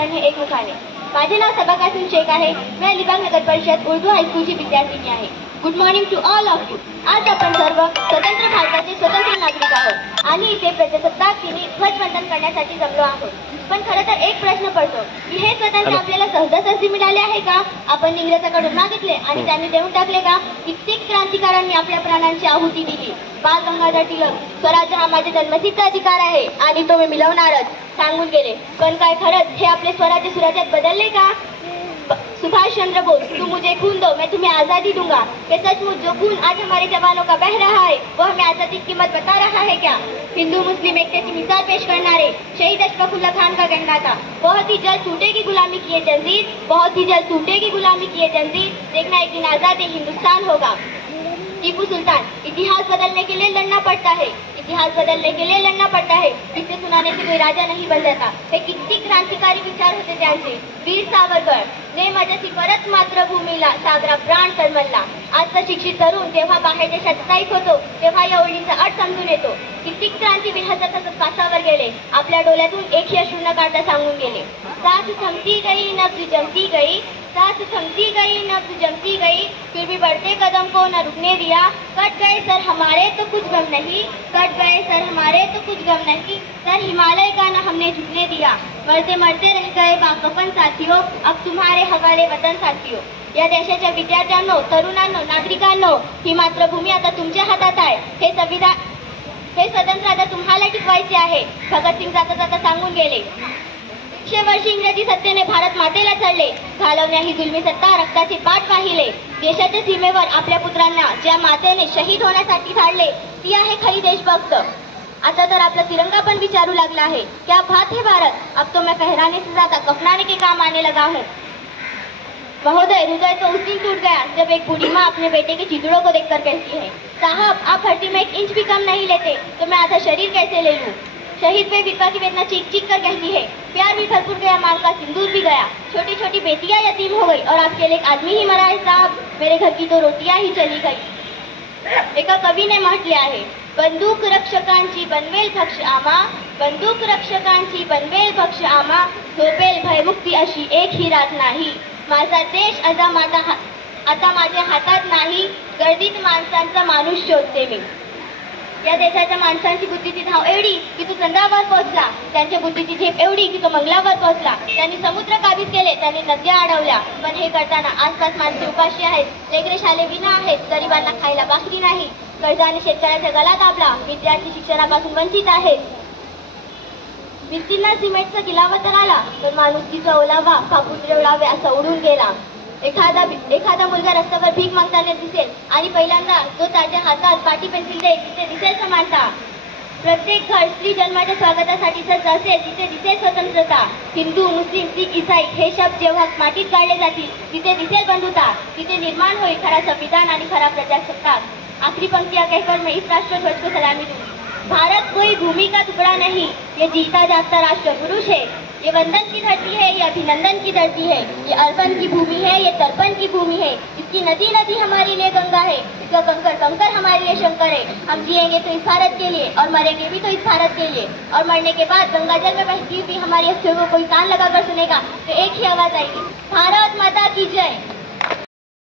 पढ़ने एक मुखाने। माझे नाव सबा कासिम शेख आहे। मैं अलिबाग नगर परिषद उर्दू हायस्कूलची विद्यार्थिनी आहे। Good morning to all of you. आज आपण सर्व स्वतंत्र भारताचे स्वतंत्र नागरिक आहोत आणि इथे प्रजासत्ताक दिनी ध्वजवंदन करण्यासाठी जमलो आहोत। पण खरं तर एक प्रश्न पडतो की हे स्वातंत्र्य आपल्याला सहजासहजी मिळाले आहे का? आपण इंग्रजांकडून मागितले आणि त्यांनी देऊन टाकले का? कित्येक क्रांतिकारांनी आपल्या प्राणांची आहुती दिली। बाळ गंगाधर टिळक स्वराज्य हा माझा जन्मसिद्ध अधिकार आहे आणि तो मी मिळवणारच सांगून गेले। पण काय खरंच हे आपले स्वराज्य सुराज्यात बदलले का? सुभाष चंद्र बोस, तू मुझे खून दो मैं तुम्हें आजादी दूंगा। ये सचमुच जो खून आज हमारे जवानों का बह रहा है वो हमें आजादी की कीमत बता रहा है क्या? हिंदू मुस्लिम एकतेची मिसाल पेश करणारे शहीद अशफाकुल्ला खान का कहना था, बहुत ही जल्द टूटेगी गुलामी की ये जंजीर, बहुत ही जल्द टूटेगी गुलामी की ये जंजीर, देखना एक दिन आजाद हिंदुस्तान होगा। टीपू सुल्तान, इतिहास बदलने के लिए लड़ना पड़ता है, इतिहास बदलने के लिए लड़ना पड़ता है, इसे सुनाने से कोई राजा नहीं बन जाता। हे किती क्रांतिकारी विचार होते त्यांचे। वीर सावरकर, ने माझ्याशी परत मातृभूमीला सागरा प्राण तळमळला। आजचा शिक्षित तरुण जेव्हा बाहेर देशात स्थायिक होतो तेव्हा या ओळींचा अर्थ समजून येतो। कित्येक क्रांतीवीर हसत हसत कासावर गेले, आपल्या डोळ्यातून एकही अश्रू न काढता सांगून गेले, साथ थमती गई नब्ज जमती गई, साथ थमती गई नब्ज जमती गई, फिर भी बढ़ते कदम को न रुकने दिया। कट गए सर हमारे तो कुछ गम नहीं, कट गए सर हमारे तो कुछ गम नहीं, सर हिमालय का न हमने झुकने दिया। मरते मरते रह गए बाकपन साथियों, अब तुम्हारे हवाले वतन साथियों। या देशाच्या विद्यार्थ्यांनो, तरुणांनो, नागरिकांनो, ही मातृभूमी आता तुमच्या हातात आहे। हे स्वतंत्र आता तुम्हाला टिकवायचे आहे। भगतसिंग जाता जाता सांगून गेले। 100 वर्ष इंग्रजी सत्तेने भारत मातेला चढले, घालवण्या ही जुलमी सत्ता रक्ताचे पाठ पाहिले। देशाच्या सीमेवर आपल्या पुत्रांना ज्या मातेने शहीद होण्यासाठी धाडले ती आहे खरी देशभक्त। आता तर आपला तिरंगा पण विचारू लागला है, क्या बात है भारत, अब तो मैं फहराने से ज्यादा कफनाने के काम आने लगा हूँ। महोदय, हृदय तो उस दिन टूट गया जब एक बूढ़ी माँ अपने बेटे के चितड़ों को देखकर कहती है, साहब आप भर्ती में 1 इंच भी कम नहीं लेते तो मैं आधा शरीर कैसे ले लूं। शहीद पे विधवा की वेदना चीख चीख कर कहती है, प्यार भी भरपूर गया, मांग का सिंदूर भी गया, छोटी छोटी बेटियां यतीम हो गई और आपके लिए एक आदमी ही मरा है साहब, मेरे घर की तो रोटियां ही चली गई। एका कवीने म्हटले आहे, बंदूक रक्षकांची बनवेल भक्ष आमा, बंदूक रक्षकांची बनवेल भक्ष आमा, झोपेल भयमुक्ती अशी एक ही रात नाही। माझा देश आता माझ्या हातात नाही, गर्दीत माणसांचा माणूस शोधते मी। या देशाच्या माणसांची बुद्धीची धाव एवढी की तो चंद्रावर पोहोचला, त्यांच्या बुद्धीची झेप एवढी की तो मंगळावर पोहोचला। त्यांनी समुद्र काबीज केले, त्यांनी नद्या अडवल्या, पण हे करताना आसपास माणसे उपाशी आहेत, लेकरे शाले विना आहेत, गरिबांना खायला भाकरी नाही, कर्जाने शेतकऱ्याचा गला दाबला, विद्यार्थी शिक्षणापासून वंचित आहेत। भिंतींना सिमेंटचा गिलावा तर आला, पण माणुसकीचा ओलावा पापुत्रे उडावे असा उडून गेला। एखादा मुलगा रस्त्यावर भीक मागताना दिसेल आणि पहिल्यांदा जो त्याच्या हातात पाटी पेन्सिल देईल तिथे दिसेल समानता। प्रत्येक घर स्त्री जन्माच्या स्वागतासाठी सज्ज असेल तिथे दिसेल स्वतंत्रता। हिंदू मुस्लिम शीख ईसाई हे शब्द जेव्हा मातीत गाडले जातील तिथे दिसेल बंधुता, तिथे निर्माण होईल खरा संविधान आणि खरा प्रजासत्ताक। आखरी पंक्तियां कहकर मैं इस राष्ट्र ध्वज को सलामी दूंगी। भारत कोई भूमि का टुकड़ा नहीं, ये जीता जागता राष्ट्र पुरुष है, ये वंदन की धरती है, ये अभिनंदन की धरती है, ये अर्पण की भूमि है, ये तर्पण की भूमि है, इसकी नदी नदी हमारे लिए गंगा है, इसका कंकर कंकर हमारे लिए शंकर है। हम जिएंगे तो इस भारत के लिए और मरेंगे भी तो इस भारत के लिए, और मरने के बाद गंगा जल में बहती हुई हमारी अस्थियों को कोई कान लगाकर सुनेगा तो एक ही आवाज आएगी, भारत माता की जय।